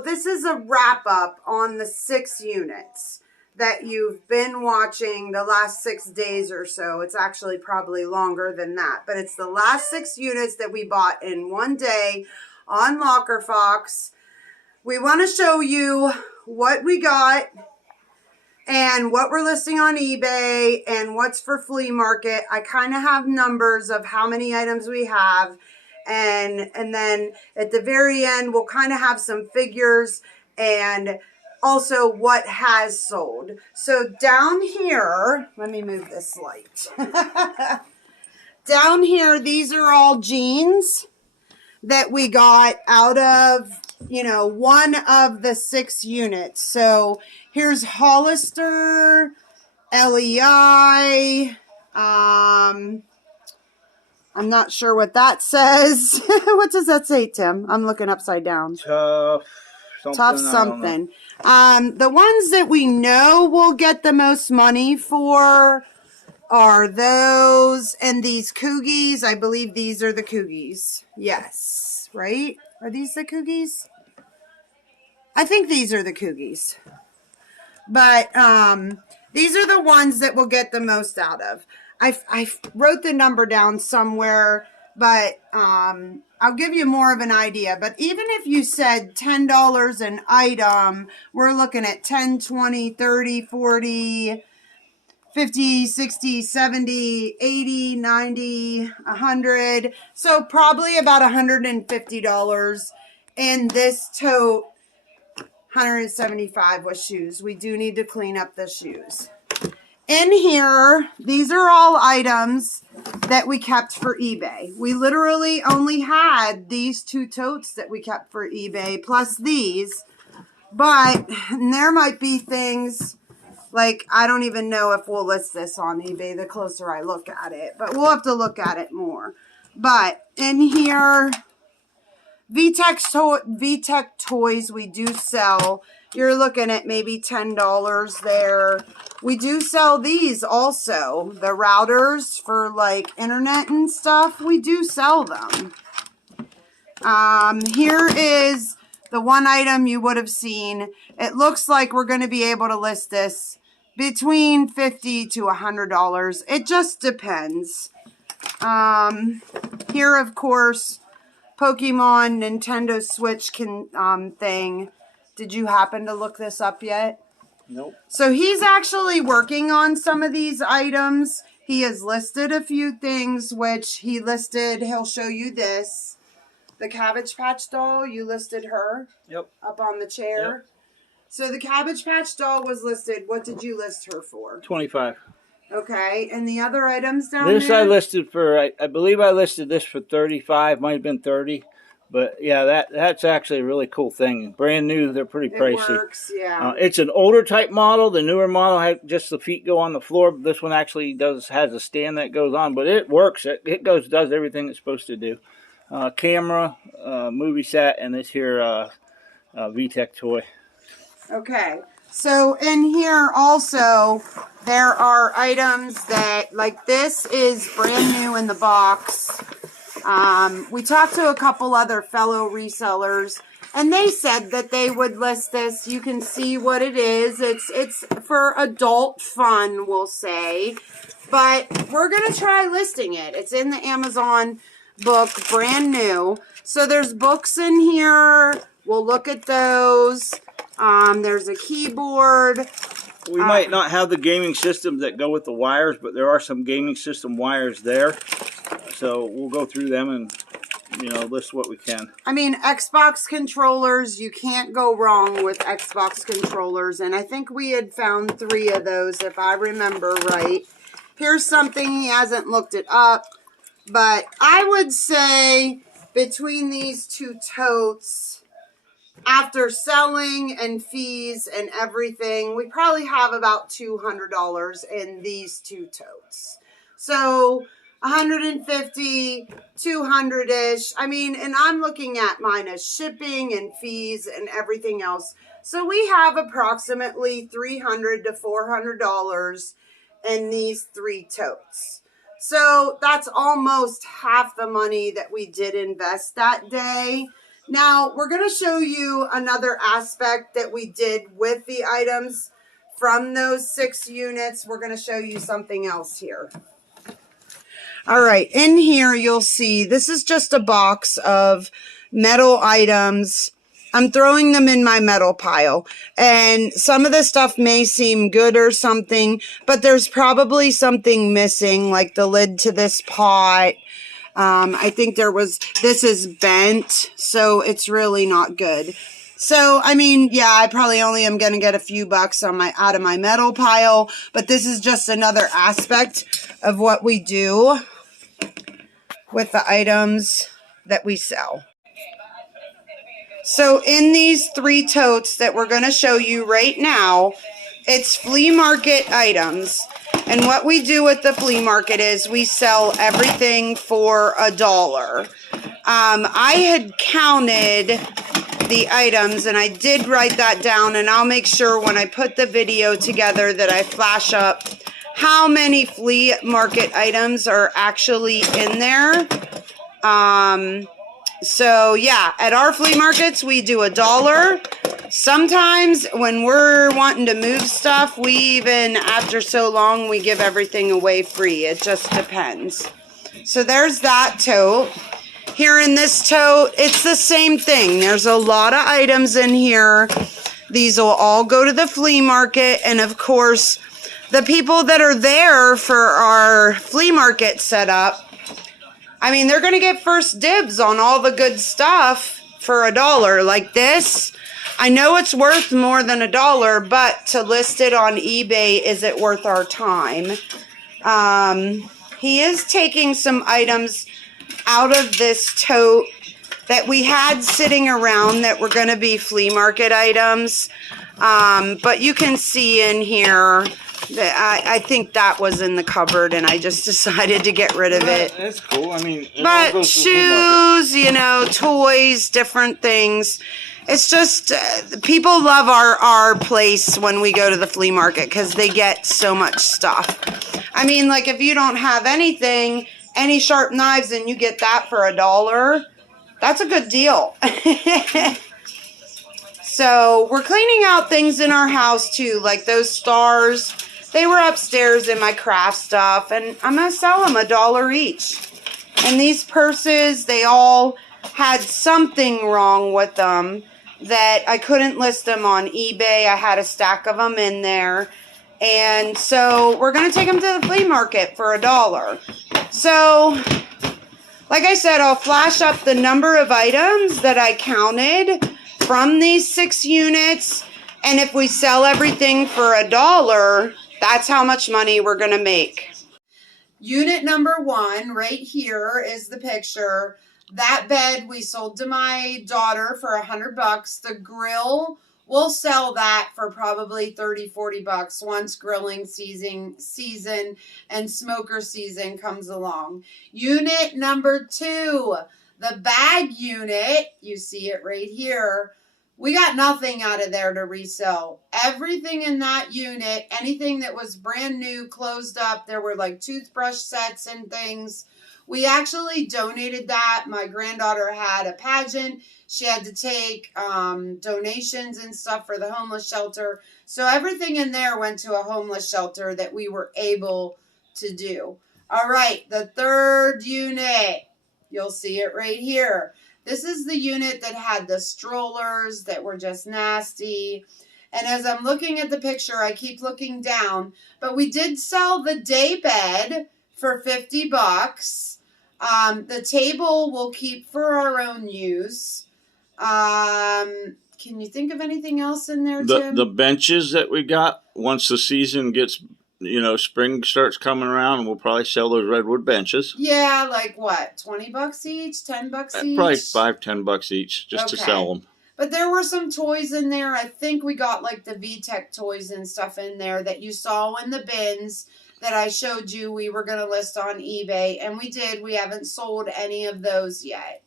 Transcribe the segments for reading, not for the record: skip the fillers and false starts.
So this is a wrap up on the 6 units that you've been watching the last 6 days or so. It's actually probably longer than that, but it's the last 6 units that we bought in one day on Locker Fox. We want to show you what we got and what we're listing on eBay and what's for flea market. I kind of have numbers of how many items we have. And then at the very end, we'll kind of have some figures and also what has sold. So down here, let me move this light. Down here, these are all jeans that we got out of, you know, one of the 6 units. So here's Hollister, LEI, I'm not sure what that says. What does that say, Tim? I'm looking upside down. Tough something. The ones that we know will get the most money for are those and these Coogies. I believe these are the Coogies. Yes, right? Are these the Coogies? I think these are the Coogies. But these are the ones that we'll get the most out of. I wrote the number down somewhere, but I'll give you more of an idea. But even if you said $10 an item, we're looking at 10, 20, 30, 40, 50, 60, 70, 80, 90, 100. So probably about $150 in this tote. 175 with shoes. We do need to clean up the shoes. In here, these are all items that we kept for eBay. We literally only had these 2 totes that we kept for eBay, plus these. But there might be things, like, I don't even know if we'll list this on eBay the closer I look at it. But we'll have to look at it more. But in here, VTech toys we do sell. You're looking at maybe $10 there. We do sell these also. The routers for like internet and stuff. We do sell them. Here is the one item you would have seen. It looks like we're going to be able to list this between $50 to $100. It just depends. Here, of course, Pokemon Nintendo Switch thing. Did you happen to look this up yet? Nope. So he's actually working on some of these items. He has listed a few things, which he listed. He'll show you this. The Cabbage Patch doll, you listed her. Yep. Up on the chair. Yep. So the Cabbage Patch doll was listed. What did you list her for? 25. Okay, and the other items down there? This I listed for, I believe I listed this for 35, might have been 30. But yeah, that's actually a really cool thing. Brand new, they're pretty pricey. It works, yeah. It's an older type model. The newer model has just the feet go on the floor. This one actually has a stand that goes on, but it works. It does everything it's supposed to do. Camera, movie set, and this here VTech toy. Okay. So in here also, there are items that, like this is brand new in the box. We talked to a couple other fellow resellers, and they said that they would list this. You can see what it is. It's for adult fun, we'll say. But we're going to try listing it. It's in the Amazon book, brand new. So there's books in here. We'll look at those. There's a keyboard. We might not have the gaming systems that go with the wires, but there are some gaming system wires there. So we'll go through them and, list what we can. I mean, Xbox controllers, you can't go wrong with Xbox controllers. And I think we had found 3 of those, if I remember right. Here's something, he hasn't looked it up. But I would say between these 2 totes, after selling and fees and everything, we probably have about $200 in these 2 totes. So $150, $200-ish. I mean, and I'm looking at minus shipping and fees and everything else. So we have approximately $300 to $400 in these 3 totes. So that's almost half the money that we did invest that day. Now, we're going to show you another aspect that we did with the items from those 6 units. We're going to show you something else here. All right, in here you'll see this is just a box of metal items. I'm throwing them in my metal pile, and some of the stuff may seem good or something, but there's probably something missing, like the lid to this pot. I think this is bent, so it's really not good. So, I mean, yeah, I probably only am going to get a few bucks out of my metal pile, but this is just another aspect of what we do with the items that we sell. So in these 3 totes that we're going to show you right now, it's flea market items. And what we do with the flea market is we sell everything for $1. I had counted the items, and I did write that down, and I'll make sure when I put the video together that I flash up how many flea market items are actually in there. So yeah, at our flea markets, we do $1. Sometimes when we're wanting to move stuff, we even, after so long, we give everything away free. It just depends. So there's that tote. Here in this tote, it's the same thing. There's a lot of items in here. These will all go to the flea market. And of course, the people that are there for our flea market setup, I mean, they're going to get first dibs on all the good stuff for $1. Like this, I know it's worth more than $1, but to list it on eBay, is it worth our time? He is taking some items out of this tote that we had sitting around that were going to be flea market items. But you can see in here that I think that was in the cupboard, and I just decided to get rid of it. That's cool. I mean, but shoes, you know, toys, different things. It's just people love our place when we go to the flea market because they get so much stuff. I mean, like if you don't have anything, any sharp knives, and you get that for $1, that's a good deal. So we're cleaning out things in our house too, like those stars. They were upstairs in my craft stuff, and I'm going to sell them $1 each. And these purses, they all had something wrong with them that I couldn't list them on eBay. I had a stack of them in there. And so we're going to take them to the flea market for $1. So, like I said, I'll flash up the number of items that I counted from these 6 units. And if we sell everything for $1, that's how much money we're going to make. Unit number 1 right here is the picture. That bed we sold to my daughter for $100. The grill, we'll sell that for probably $30-40 once grilling season and smoker season comes along. Unit number 2, the bag unit, you see it right here. We got nothing out of there to resell. Everything in that unit, anything that was brand new, closed up, there were like toothbrush sets and things. We actually donated that. My granddaughter had a pageant. She had to take donations and stuff for the homeless shelter. So everything in there went to a homeless shelter that we were able to do. All right, the 3rd unit. You'll see it right here. This is the unit that had the strollers that were just nasty. And as I'm looking at the picture, I keep looking down. But we did sell the day bed for $50. The table we'll keep for our own use. Can you think of anything else in there, Tim? The benches that we got, once the season gets, spring starts coming around, we'll probably sell those redwood benches. Yeah, like what, $20 each, $10 each? Probably $5-10 each, just to sell them. But there were some toys in there. I think we got like the VTech toys and stuff in there that you saw in the bins that I showed you we were going to list on eBay. And we did. We haven't sold any of those yet.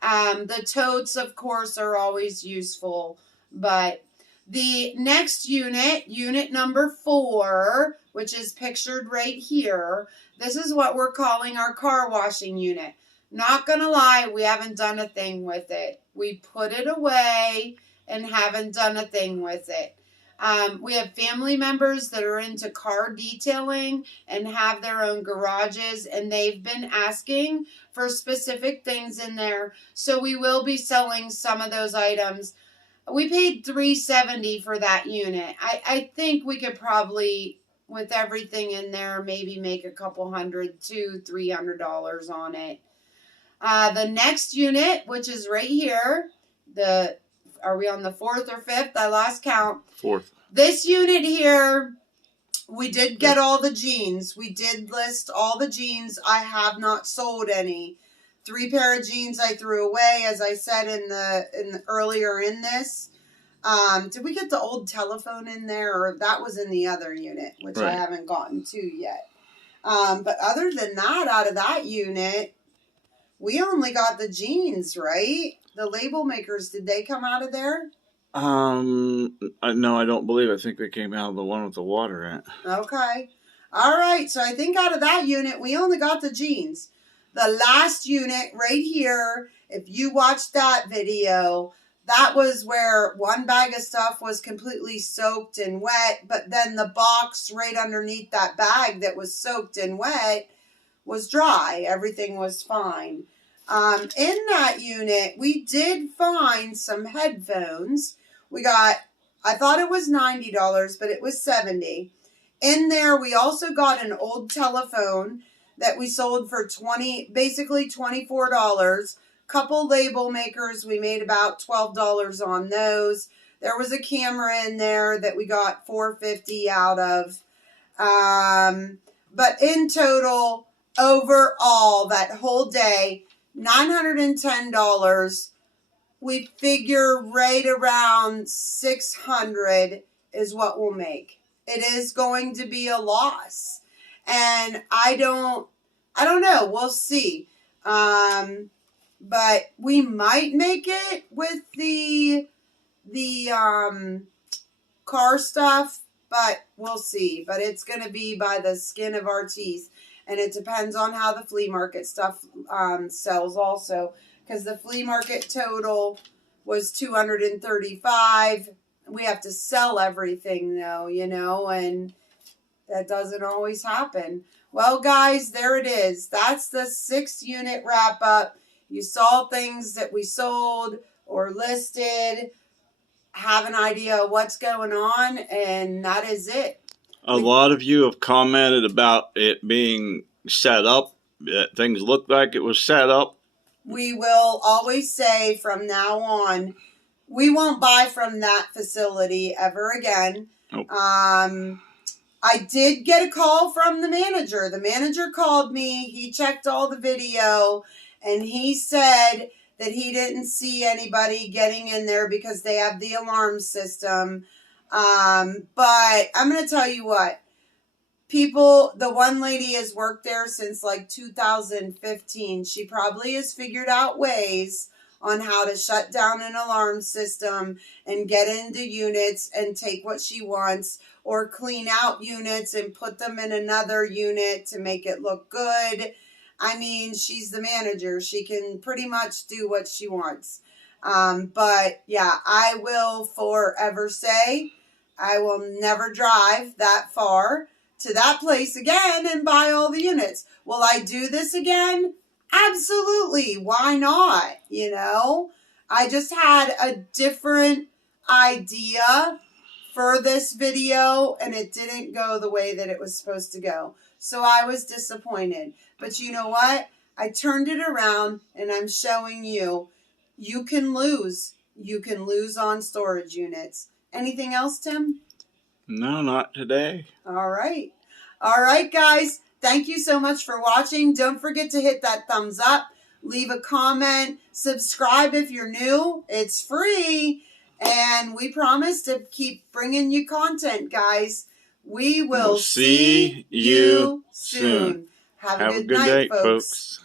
The totes, of course, are always useful. But the next unit, unit number 4, which is pictured right here, this is what we're calling our car washing unit. Not gonna lie, we haven't done a thing with it. We put it away and haven't done a thing with it. We have family members that are into car detailing and have their own garages, and they've been asking for specific things in there. So we will be selling some of those items. We paid $370 for that unit. I think we could probably, with everything in there, maybe make a couple $100 to $300 on it. The next unit, which is right here, are we on the 4th or 5th? I lost count. 4th. This unit here, we did get all the jeans. We did list all the jeans. I have not sold any. 3 pair of jeans I threw away, as I said earlier in this. Did we get the old telephone in there, or that was in the other unit, which I haven't gotten to yet. But other than that, out of that unit, we only got the jeans, right? The label makers, did they come out of there? No, I don't believe. I think they came out of the one with the water in it. Okay. All right. So I think out of that unit, we only got the jeans. The last unit right here, if you watched that video, that was where one bag of stuff was completely soaked and wet, but then the box right underneath that bag that was soaked and wet was dry. Everything was fine. In that unit, we did find some headphones. I thought it was $90, but it was $70. In there, we also got an old telephone that we sold for basically $24. Couple label makers, we made about $12 on those. There was a camera in there that we got $4.50 out of. But in total, overall, that whole day, $910. We figure right around $600 is what we'll make. It is going to be a loss. And I don't know. We'll see. But we might make it with the car stuff, but we'll see. But it's going to be by the skin of our teeth. And it depends on how the flea market stuff sells also. Because the flea market total was $235. We have to sell everything though, and that doesn't always happen. Well, guys, there it is. That's the 6-unit wrap up. You saw things that we sold or listed, have an idea of what's going on, and that is it. A lot of you have commented about it being set up. Things looked like it was set up. We will always say from now on, we won't buy from that facility ever again. Nope. I did get a call from the manager. The manager called me. He checked all the video, and he said that he didn't see anybody getting in there because they have the alarm system. But I'm going to tell you what. The one lady has worked there since like 2015. She probably has figured out ways on how to shut down an alarm system and get into units and take what she wants, or clean out units and put them in another unit to make it look good. I mean, she's the manager. She can pretty much do what she wants. But yeah, I will forever say I will never drive that far to that place again and buy all the units. Will I do this again? Absolutely. Why not? I just had a different idea for this video, and it didn't go the way that it was supposed to go. So I was disappointed. But you know what? I turned it around, and I'm showing you, you can lose. You can lose on storage units. Anything else, Tim? No, not today. All right. All right, guys. Thank you so much for watching. Don't forget to hit that thumbs up. Leave a comment. Subscribe if you're new. It's free. And we promise to keep bringing you content, guys. We will see you soon. Have a good night, folks.